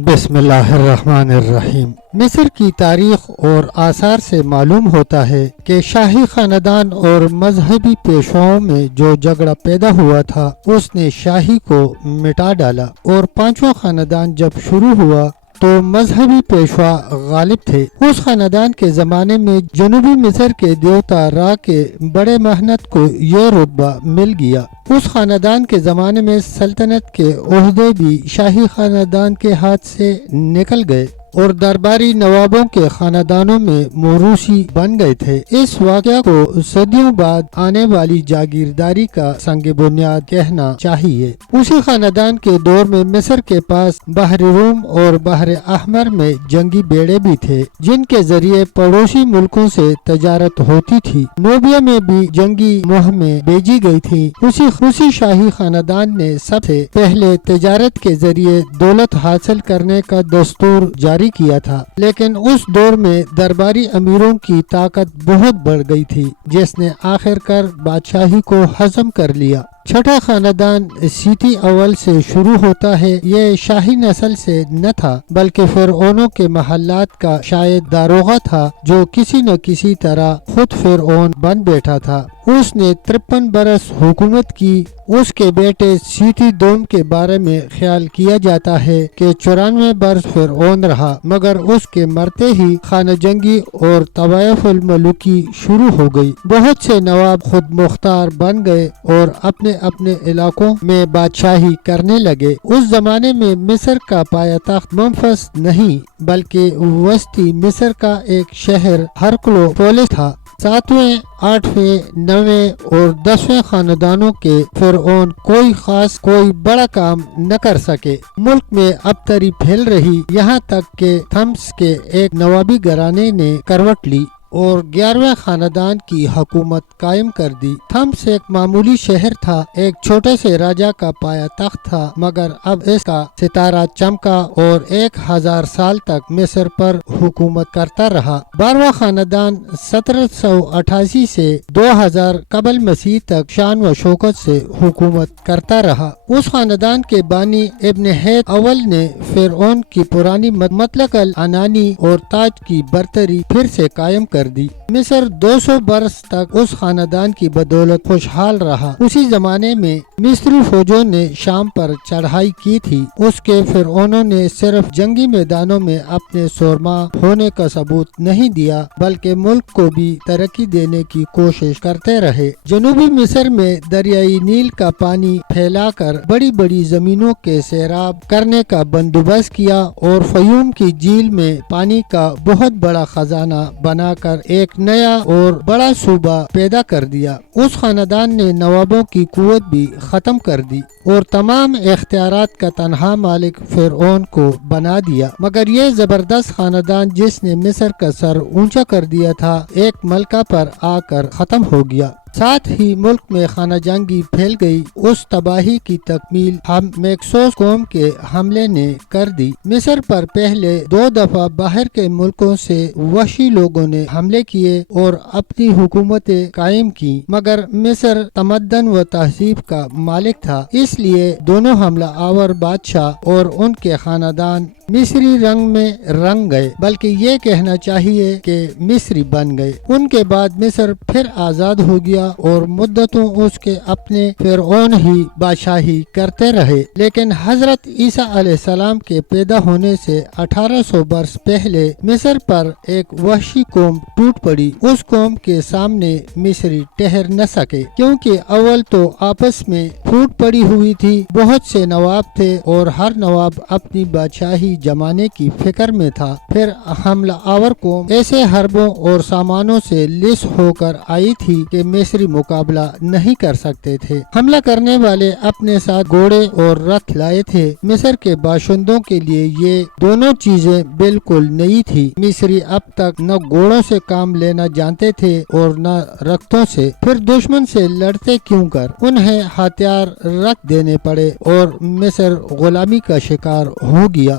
بسم اللہ الرحمن الرحیم۔ مصر کی تاریخ اور آثار سے معلوم ہوتا ہے کہ شاہی خاندان اور مذہبی پیشواؤں میں جو جھگڑا پیدا ہوا تھا اس نے شاہی کو مٹا ڈالا، اور پانچواں خاندان جب شروع ہوا تو مذہبی پیشوا غالب تھے۔ اس خاندان کے زمانے میں جنوبی مصر کے دیوتا را کے بڑے محنت کو یہ رتبہ مل گیا۔ اس خاندان کے زمانے میں سلطنت کے عہدے بھی شاہی خاندان کے ہاتھ سے نکل گئے اور درباری نوابوں کے خاندانوں میں موروثی بن گئے تھے۔ اس واقعہ کو صدیوں بعد آنے والی جاگیرداری کا سنگ بنیاد کہنا چاہیے۔ اسی خاندان کے دور میں مصر کے پاس بحر روم اور بحر احمر میں جنگی بیڑے بھی تھے جن کے ذریعے پڑوسی ملکوں سے تجارت ہوتی تھی۔ نوبیا میں بھی جنگی مہمیں بھیجی گئی تھی۔ اسی شاہی خاندان نے سب سے پہلے تجارت کے ذریعے دولت حاصل کرنے کا دستور جاری کیا تھا، لیکن اس دور میں درباری امیروں کی طاقت بہت بڑھ گئی تھی جس نے آخر کار بادشاہی کو ہضم کر لیا۔ چھٹا خاندان سیتی اول سے شروع ہوتا ہے۔ یہ شاہی نسل سے نہ تھا بلکہ فرعونوں کے محلات کا شاید داروغہ تھا جو کسی نہ کسی طرح خود فرعون بن بیٹھا تھا۔ اس نے 53 برس حکومت کی۔ اس کے بیٹے سیتی دوم کے بارے میں خیال کیا جاتا ہے کہ 94 برس فرعون رہا، مگر اس کے مرتے ہی خانہ جنگی اور طوائف الملوکی شروع ہو گئی۔ بہت سے نواب خود مختار بن گئے اور اپنے علاقوں میں بادشاہی کرنے لگے۔ اس زمانے میں مصر کا پایہ تخت منفس نہیں بلکہ وسطی مصر کا ایک شہر ہرکلو پولس تھا۔ 7ویں، 8ویں، 9ویں اور 10ویں خاندانوں کے فرعون کوئی بڑا کام نہ کر سکے۔ ملک میں ابتری پھیل رہی، یہاں تک کہ تھمس کے ایک نوابی گھرانے نے کروٹ لی اور 11ویں خاندان کی حکومت قائم کر دی۔ تھمس ایک معمولی شہر تھا، ایک چھوٹے سے راجا کا پایہ تخت تھا، مگر اب اس کا ستارہ چمکا اور 1000 سال تک مصر پر حکومت کرتا رہا۔ 12واں خاندان 1788 سے 2000 قبل مسیح تک شان و شوکت سے حکومت کرتا رہا۔ اس خاندان کے بانی ابن ہیت اول نے فرعون کی پرانی مطلق العنانی اور تاج کی برتری پھر سے قائم کر دی۔ مصر 200 برس تک اس خاندان کی بدولت خوشحال رہا۔ اسی زمانے میں مصری فوجوں نے شام پر چڑھائی کی تھی۔ اس کے فرعونوں نے صرف جنگی میدانوں میں اپنے سورما ہونے کا ثبوت نہیں دیا بلکہ ملک کو بھی ترقی دینے کی کوشش کرتے رہے۔ جنوبی مصر میں دریائے نیل کا پانی پھیلا کر بڑی بڑی زمینوں کے سیراب کرنے کا بندوبست کیا اور فیوم کی جھیل میں پانی کا بہت بڑا خزانہ بنا کر ایک نیا اور بڑا صوبہ پیدا کر دیا۔ اس خاندان نے نوابوں کی قوت بھی ختم کر دی اور تمام اختیارات کا تنہا مالک فرعون کو بنا دیا، مگر یہ زبردست خاندان جس نے مصر کا سر اونچا کر دیا تھا ایک ملکہ پر آ کر ختم ہو گیا۔ ساتھ ہی ملک میں خانہ جنگی پھیل گئی۔ اس تباہی کی تکمیل میکسوس قوم کے حملے نے کر دی۔ مصر پر پہلے 2 دفعہ باہر کے ملکوں سے وحشی لوگوں نے حملے کیے اور اپنی حکومتیں قائم کی، مگر مصر تمدن و تہذیب کا مالک تھا، اس لیے دونوں حملہ آور بادشاہ اور ان کے خاندان مصری رنگ میں رنگ گئے، بلکہ یہ کہنا چاہیے کہ مصری بن گئے۔ ان کے بعد مصر پھر آزاد ہو گیا اور مدتوں اس کے اپنے فرعون ہی بادشاہی کرتے رہے، لیکن حضرت عیسیٰ علیہ السلام کے پیدا ہونے سے 1800 برس پہلے مصر پر ایک وحشی قوم ٹوٹ پڑی۔ اس قوم کے سامنے مصری ٹھہر نہ سکے کیونکہ اول تو آپس میں پھوٹ پڑی ہوئی تھی۔ بہت سے نواب تھے اور ہر نواب اپنی بادشاہی جمانے کی فکر میں تھا۔ پھر حملہ آور قوم ایسے حربوں اور سامانوں سے لیس ہو کر آئی تھی کہ مصری مقابلہ نہیں کر سکتے تھے۔ حملہ کرنے والے اپنے ساتھ گھوڑے اور رتھ لائے تھے۔ مصر کے باشندوں کے لیے یہ دونوں چیزیں بالکل نئی تھی۔ مصری اب تک نہ گھوڑوں سے کام لینا جانتے تھے اور نہ رتھوں سے، پھر دشمن سے لڑتے کیوں کر؟ انہیں ہتھیار رکھ دینے پڑے اور مصر غلامی کا شکار ہو گیا۔